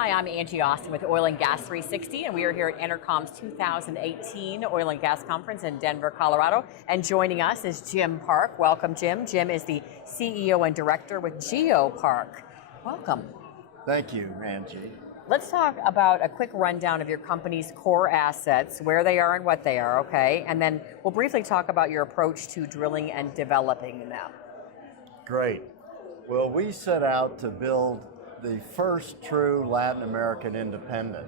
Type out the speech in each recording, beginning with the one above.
Hi, I'm Angie Austin with Oil and Gas 360, and we are here at EnerCom's 2018 Oil and Gas Conference in Denver, Colorado. And joining us is Jim Park. Welcome, Jim. Jim is the CEO and Director with GeoPark. Welcome. Thank you, Angie. Let's talk about a quick rundown of your company's core assets, where they are and what they are, okay? And then we'll briefly talk about your approach to drilling and developing them. Great. Well, we set out to build the first true Latin American independent.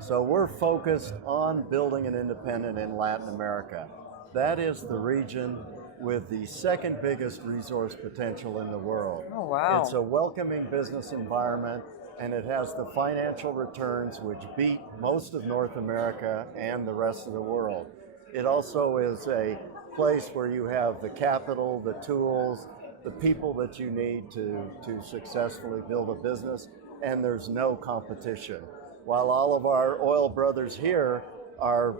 So we're focused on building an independent in Latin America. That is the region with the second biggest resource potential in the world. Oh, wow. It's a welcoming business environment, and it has the financial returns which beat most of North America and the rest of the world. It also is a place where you have the capital, the tools, the people that you need to successfully build a business, and there's no competition. While all of our oil brothers here are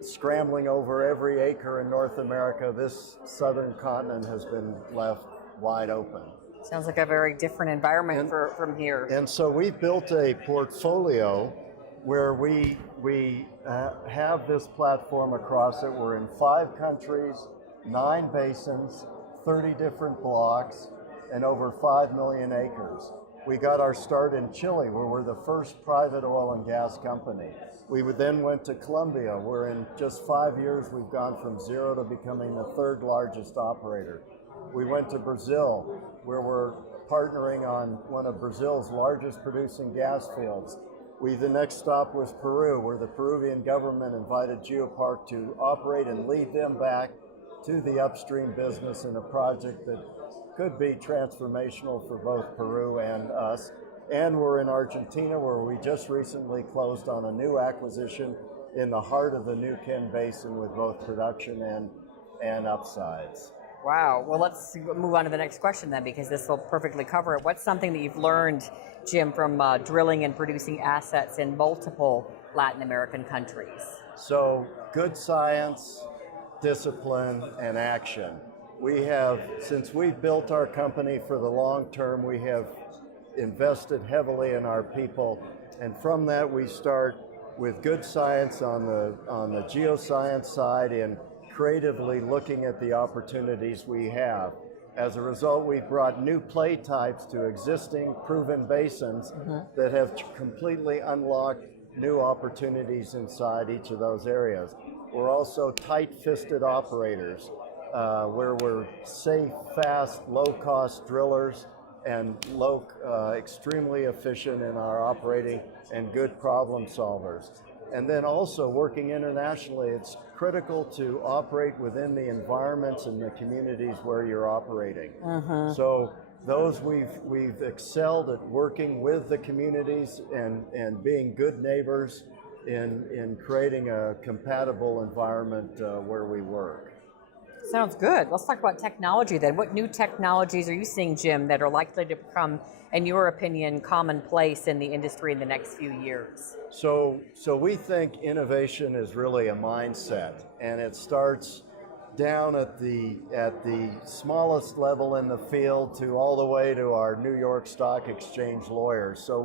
scrambling over every acre in North America, this southern continent has been left wide open. Sounds like a very different environment from here. And so we've built a portfolio where we have this platform across it. We're in 5 countries, 9 basins, 30 different blocks, and over 5 million acres. We got our start in Chile, where we're the first private oil and gas company. We then went to Colombia, where in just 5 years we've gone from 0 to becoming the 3rd largest operator. We went to Brazil, where we're partnering on one of Brazil's largest producing gas fields. The next stop was Peru, where the Peruvian government invited GeoPark to operate and lead them back to the upstream business in a project that could be transformational for both Peru and us. And we're in Argentina, where we just recently closed on a new acquisition in the heart of the Neuquén Basin with both production and upsides. Wow. Well, let's move on to the next question then, because this will perfectly cover it. What's something that you've learned, Jim, from drilling and producing assets in multiple Latin American countries? So, good science, discipline, and action. We have, since we've built our company for the long term, we have invested heavily in our people, and from that we start with good science on the geoscience side and creatively looking at the opportunities we have. As a result, we've brought new play types to existing proven basins that have completely unlocked new opportunities inside each of those areas. We're also tight-fisted operators, where we're safe, fast, low-cost drillers and extremely efficient in our operating and good problem solvers. And then also working internationally, it's critical to operate within the environments and the communities where you're operating. So those we've excelled at working with the communities and being good neighbors in creating a compatible environment where we work. Sounds good. Let's talk about technology then. What new technologies are you seeing, Jim, that are likely to become, in your opinion, commonplace in the industry in the next few years? So we think innovation is really a mindset, and it starts down at the smallest level in the field to all the way to our New York Stock Exchange lawyers. So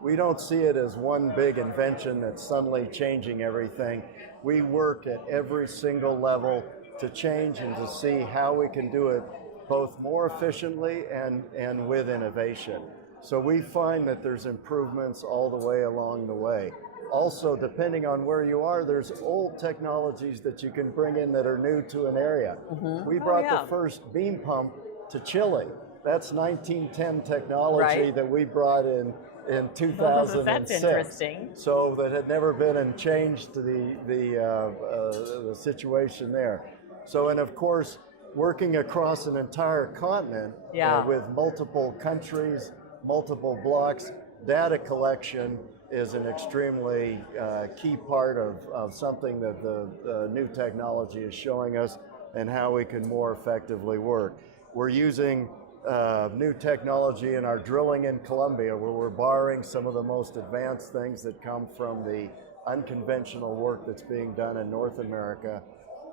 we don't see it as one big invention that's suddenly changing everything. We work at every single level to change and to see how we can do it both more efficiently and with innovation. So we find that there's improvements all the way along the way. Also, depending on where you are, there's old technologies that you can bring in that are new to an area. We brought the first beam pump to Chile. That's 1910 technology that we brought in 2006. That's interesting. So that had never been and changed the situation there. So, and of course, working across an entire continent with multiple countries, multiple blocks, data collection is an extremely key part of something that the new technology is showing us and how we can more effectively work. We're using new technology in our drilling in Colombia, where we're borrowing some of the most advanced things that come from the unconventional work that's being done in North America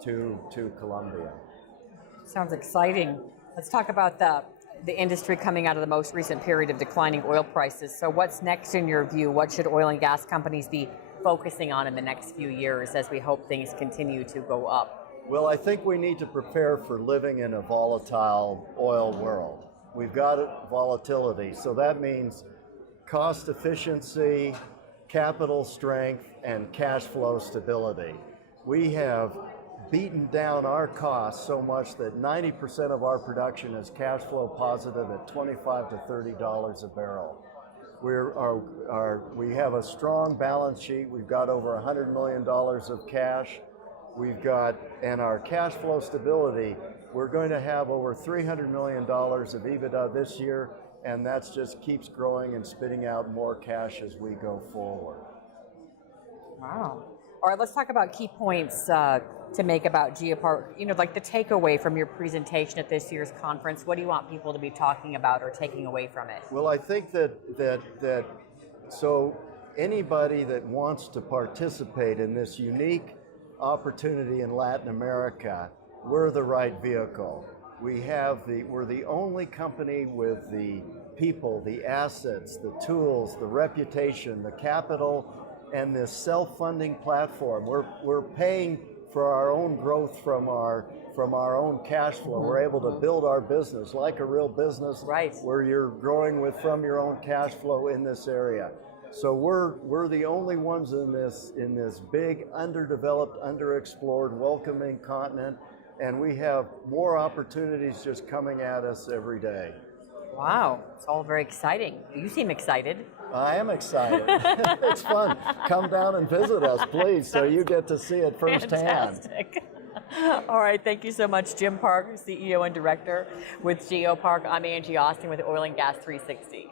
to Colombia. Sounds exciting. Let's talk about the the industry coming out of the most recent period of declining oil prices. So what's next in your view? What should oil and gas companies be focusing on in the next few years as we hope things continue to go up? Well, I think we need to prepare for living in a volatile oil world. We've got volatility, so that means cost efficiency, capital strength, and cash flow stability. We have beaten down our costs so much that 90% of our production is cash flow positive at $25 to $30 a barrel. We have a strong balance sheet. We've got over $100 million of cash. And our cash flow stability, we're going to have over $300 million of EBITDA this year, and that just keeps growing and spitting out more cash as we go forward. Wow. All right, let's talk about key points to make about GeoPark, like the takeaway from your presentation at this year's conference. What do you want people to be talking about or taking away from it? Well, I think that so anybody that wants to participate in this unique opportunity in Latin America, we're the right vehicle. We're the only company with the people, the assets, the tools, the reputation, the capital, and this self-funding platform. We're paying for our own growth from our own cash flow. We're able to build our business like a real business, right, where you're growing from your own cash flow in this area. So we're the only ones in this big, underdeveloped, underexplored, welcoming continent, and we have more opportunities just coming at us every day. Wow, it's all very exciting. You seem excited. I am excited. It's fun. Come down and visit us, please, so you get to see it firsthand. Fantastic. All right, thank you so much, Jim Park, CEO and Director with GeoPark. I'm Angie Austin with Oil and Gas 360.